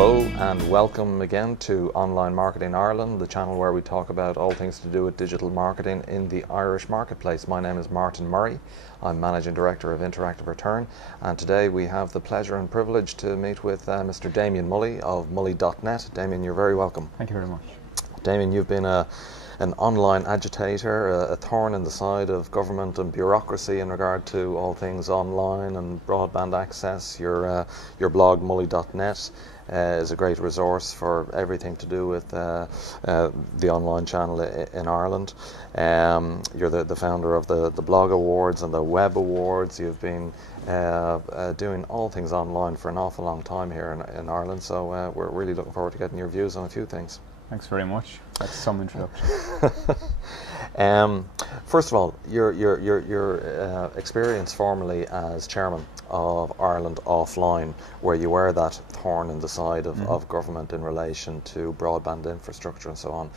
Hello and welcome again to Online Marketing Ireland, the channel where we talk about all things to do with digital marketing in the Irish marketplace. My name is Martin Murray. I'm Managing Director of Interactive Return, and today we have the pleasure and privilege to meet with Mr. Damian Mulley of Mulley.net. Damian, you're very welcome. Thank you very much. Damian, you've been an online agitator, a thorn in the side of government and bureaucracy in regard to all things online and broadband access. Your blog, Mulley.net, is a great resource for everything to do with the online channel in Ireland. You're the founder of the Blog Awards and the Web Awards. You've been doing all things online for an awful long time here in Ireland, so we're really looking forward to getting your views on a few things. Thanks very much. That's some introduction. First of all, your experience formerly as chairman of Ireland Offline, where you were that thorn in the side of government in relation to broadband infrastructure and so on.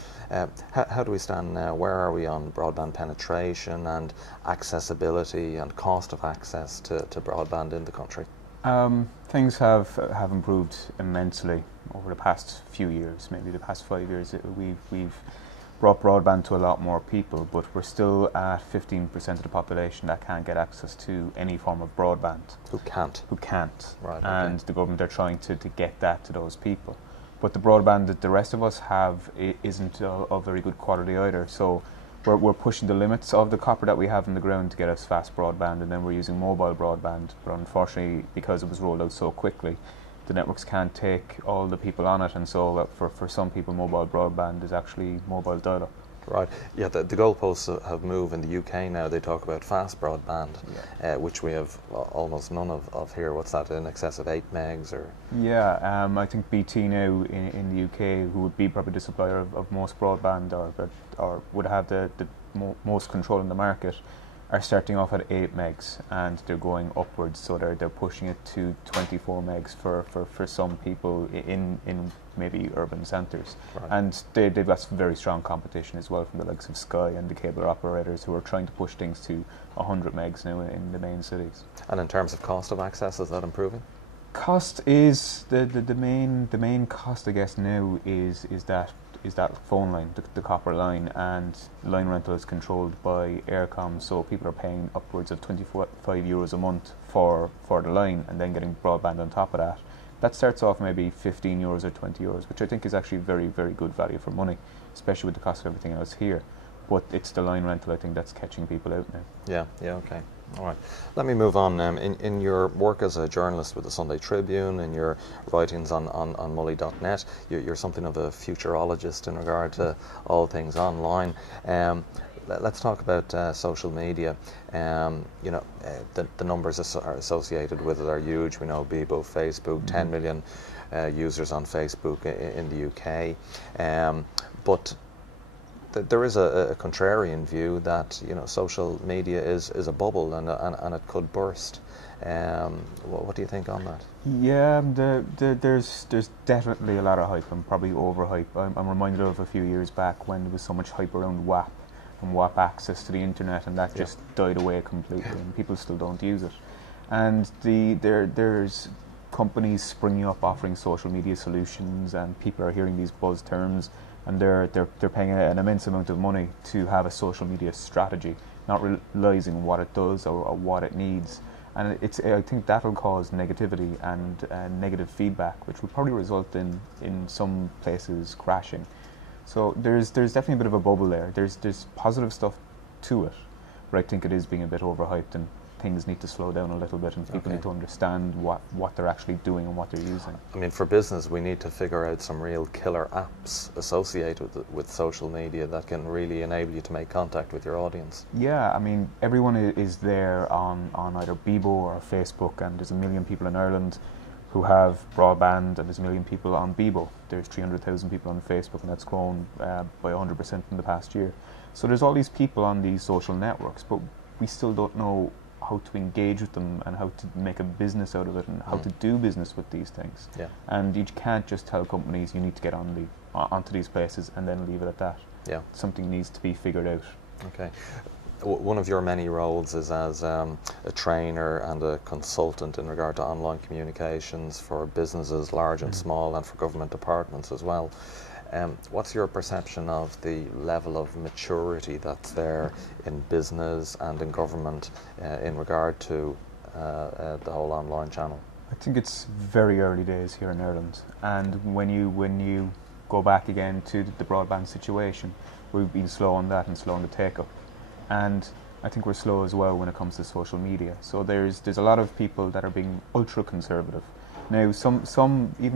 How do we stand now? Where are we on broadband penetration and accessibility and cost of access to broadband in the country? Things have improved immensely over the past few years. Maybe the past 5 years, we've brought broadband to a lot more people, but we're still at 15% of the population that can't get access to any form of broadband. Who can't? Right. And the government are trying to get that to those people. But the broadband that the rest of us have isn't of very good quality either. So we're pushing the limits of the copper that we have in the ground to get us fast broadband, and then we're using mobile broadband. But unfortunately, because it was rolled out so quickly, the networks can't take all the people on it, and so for some people, mobile broadband is actually mobile dial-up. Right. Yeah, the goalposts have moved in the UK now. They talk about fast broadband, which we have almost none of here. What's that, in excess of 8 megs? Or? Yeah, I think BT now in the UK, who would be probably the supplier of most broadband or would have the most control in the market, are starting off at 8 megs and they're going upwards, so they're pushing it to 24 megs for some people in maybe urban centres. Right. And they've got some very strong competition as well from the likes of Sky and the cable operators, who are trying to push things to 100 megs now in the main cities. And in terms of cost of access, is that improving? Cost is the main cost, I guess, now is that phone line, the copper line, and line rental is controlled by Eircom, so people are paying upwards of €25 a month for the line, and then getting broadband on top of that. That starts off maybe €15 or €20, which I think is actually very, very good value for money, especially with the cost of everything else here. But it's the line rental, I think, that's catching people out now. Yeah, okay. All right. Let me move on. In your work as a journalist with the Sunday Tribune, in your writings on Mulley.net, you're something of a futurologist in regard to all things online. Let's talk about social media. The numbers are associated with it are huge. We know Bebo, Facebook, 10 million users on Facebook in the UK. But there is a contrarian view that social media is a bubble and it could burst. What do you think on that? Yeah, there's definitely a lot of hype, and probably overhype. I'm reminded of a few years back when there was so much hype around WAP and WAP access to the internet, and that just died away completely, and people still don't use it. And there's companies springing up offering social media solutions, and people are hearing these buzz terms, and they're paying an immense amount of money to have a social media strategy, not realizing what it does or what it needs. And I think that'll cause negativity and negative feedback, which will probably result in some places crashing. So there's definitely a bit of a bubble there. There's positive stuff to it, but I think it is being a bit overhyped, and things need to slow down a little bit, and people need to understand what they're actually doing and what they're using. I mean, for business, we need to figure out some real killer apps associated with social media that can really enable you to make contact with your audience. Yeah, I mean, everyone is there on either Bebo or Facebook, and there's 1 million people in Ireland who have broadband, and there's 1 million people on Bebo. There's 300,000 people on Facebook, and that's grown by 100% in the past year. So there's all these people on these social networks, but we still don't know how to engage with them and how to make a business out of it and how to do business with these things. Yeah. And you can't just tell companies you need to get onto these places and then leave it at that. Yeah. Something needs to be figured out. Okay. one of your many roles is as a trainer and a consultant in regard to online communications for businesses large and small, and for government departments as well. What's your perception of the level of maturity that's there in business and in government in regard to the whole online channel? I think it's very early days here in Ireland, and when you go back again to the broadband situation, we've been slow on that and slow on the take-up, and I think we're slow as well when it comes to social media. So there's a lot of people that are being ultra conservative. Now, even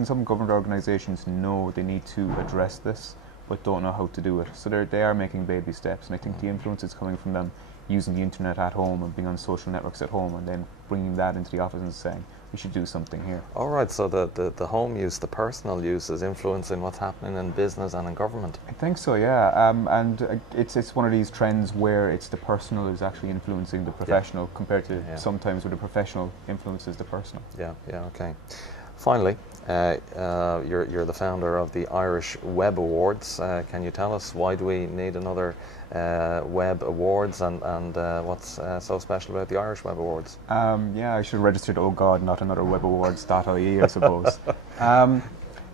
some government organisations know they need to address this, but don't know how to do it. So they are making baby steps, and I think the influence is coming from them using the internet at home and being on social networks at home, and then bringing that into the office and saying, we should do something here. All right, so the home use, the personal use is influencing what's happening in business and in government. I think so, yeah. And it's one of these trends where it's the personal is actually influencing the professional, compared to sometimes where the professional influences the personal. Yeah, okay. Finally, you're the founder of the Irish Web Awards. Can you tell us, why do we need another Web Awards, and what's so special about the Irish Web Awards? Yeah, I should have registered, oh God, not another webawards.ie, I suppose.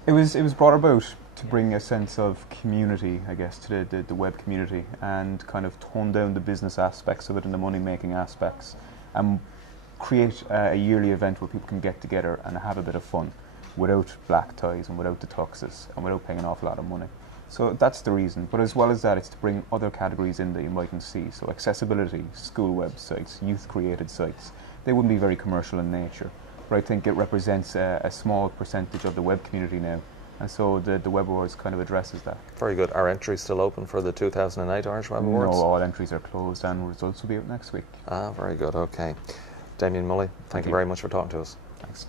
It was brought about to bring a sense of community, I guess, to the web community, and kind of tone down the business aspects of it and the money-making aspects, and create a yearly event where people can get together and have a bit of fun without black ties and without the tuxes and without paying an awful lot of money. So that's the reason. But as well as that, it's to bring other categories in that you mightn't see. So accessibility, school websites, youth-created sites. They wouldn't be very commercial in nature, but I think it represents a small percentage of the web community now. And so the Web Awards kind of addresses that. Very good. Are entries still open for the 2008 Irish Web Awards? No, all entries are closed, and results will be out next week. Very good, okay. Damian Mulley, thank you very much for talking to us. Thanks.